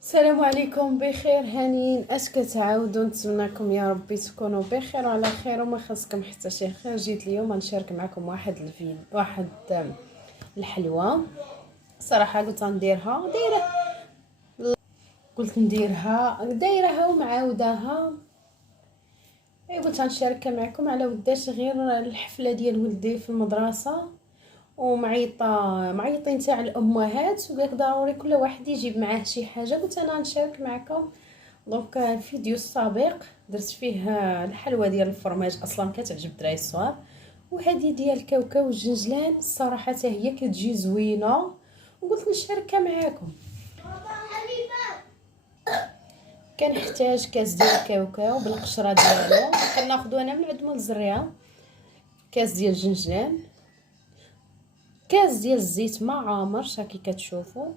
السلام عليكم، بخير هانيين. اش كتعاودوا؟ نتمنىكم يا ربي تكونوا بخير وعلى خير وما خاصكم حتى شي خير. جيت اليوم غنشارك معكم واحد الفيديو، الحلوى. صراحه قلت غنديرها قلت نديرها دايرها ومعاوداها. قلت غنشاركها معكم على وداش غير الحفله ديال ولدي في المدرسه، معيطين تاع الامهات، وقالك ضروري كل واحد يجيب معاه شي حاجه. قلت انا نشارك معكم. دونك الفيديو السابق درت فيه الحلوى ديال الفرماج، اصلا كتعجب الدراري الصغار، وهذه ديال الكاوكاو والجنجلان. الصراحه حتى هي كتجي زوينه وقلت نشاركها معكم. كنحتاج كاس ديال الكاوكاو بالقشره ديالو، كناخذو انا من عند مول الزريعه، كاس ديال الجنجلان، كاس ديال الزيت ما عامرش هكي كتشوفوا،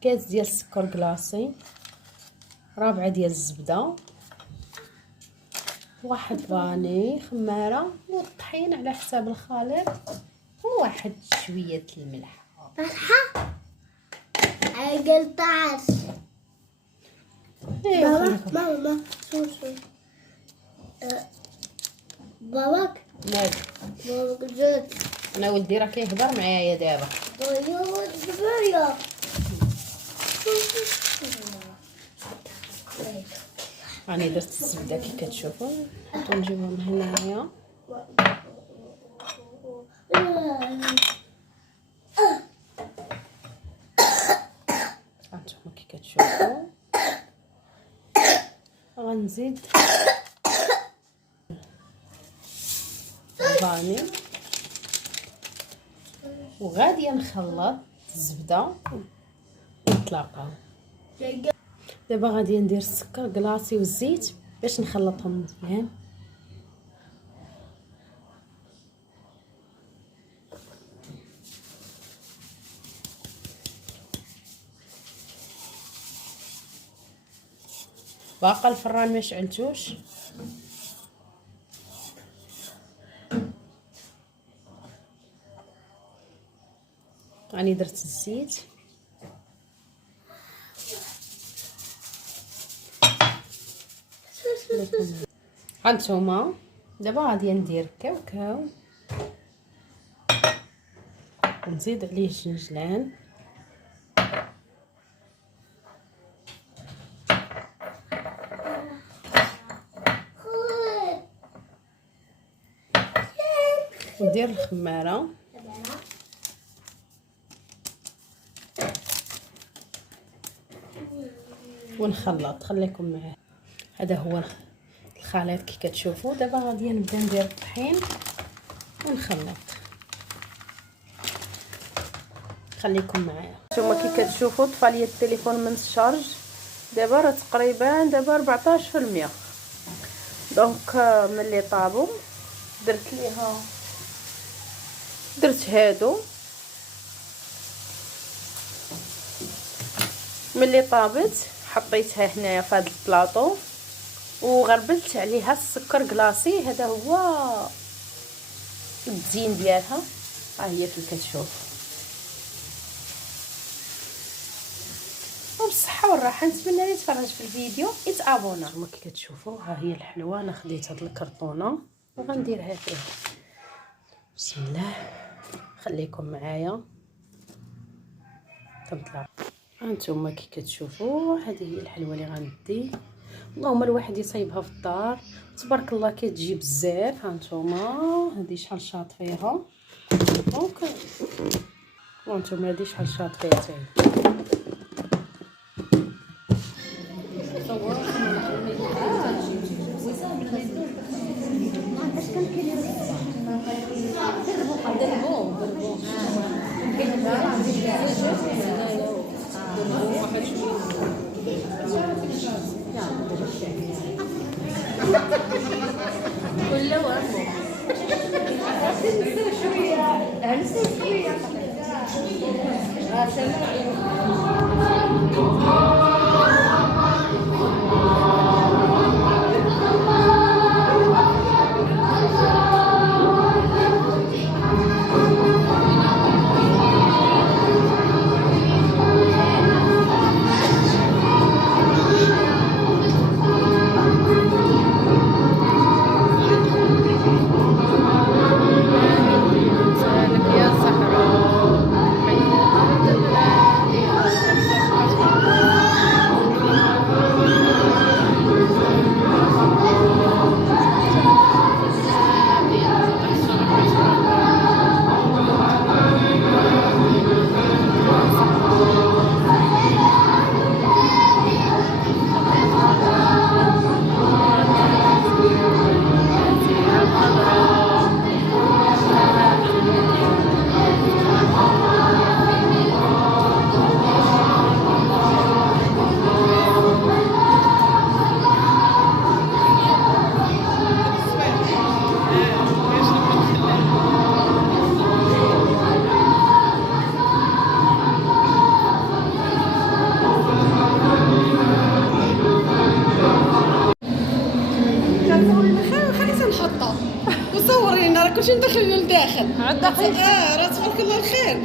كاس ديال السكر كلاصي، رابعه ديال الزبده، واحد فاني خماره، والطحين على حساب الخليط، وواحد شويه الملح. فرحة قلطاس. ماما شوفي باباك زاد. انا ولدي راه كيهضر معايا دابا. راني درت الزبده كي كتشوفوا، نجيبهم هنايا. هانتوما كي كتشوفوا غنزيد فاني، وغادي نخلط الزبده ونطلقها. دابا غادي ندير السكر كلاصي والزيت باش نخلطهم مزيان. باقا الفران ما شعلتوش. راني درت الزيت، هانتوما دابا غادي ندير كاوكاو ونزيد عليه الجنجلان، وندير الخماره، ونخلط. خليكم معاه. هذا هو الخليط كي كتشوفوا. دابا غادي نبدا ندير الطحين ونخلط. خليكم معايا. نتوما كي كتشوفوا طفى لي التليفون من الشارج، دابا راه تقريبا دابا 14%. دونك ملي طابوا درت هادو. ملي طابت حطيتها هنايا في هذا البلاطو وغربلت عليها السكر كلاصي. هذا هو الزين ديالها. ها هي كي كتشوف. وبالصحه والراحه. نتمنى اللي يتفرج في الفيديو يتابونا. كما كي كتشوفوا ها هي الحلوى. انا خديت هاد الكرتونه وغنديرها فيها. بسم الله. خليكم معايا كنطلع. هانتوما كي كتشوفوا هذه هي الحلوى اللي غندي. اللهم الواحد يصايبها في الدار تبارك الله كتجي بزاف. هانتوما هذه شحال شاط فيها. دونك هانتوما هذه شحال شاط فيها حتى كله وامه واش ندخلنا لداخل؟ عاد داخل. راه تبارك الله الخير.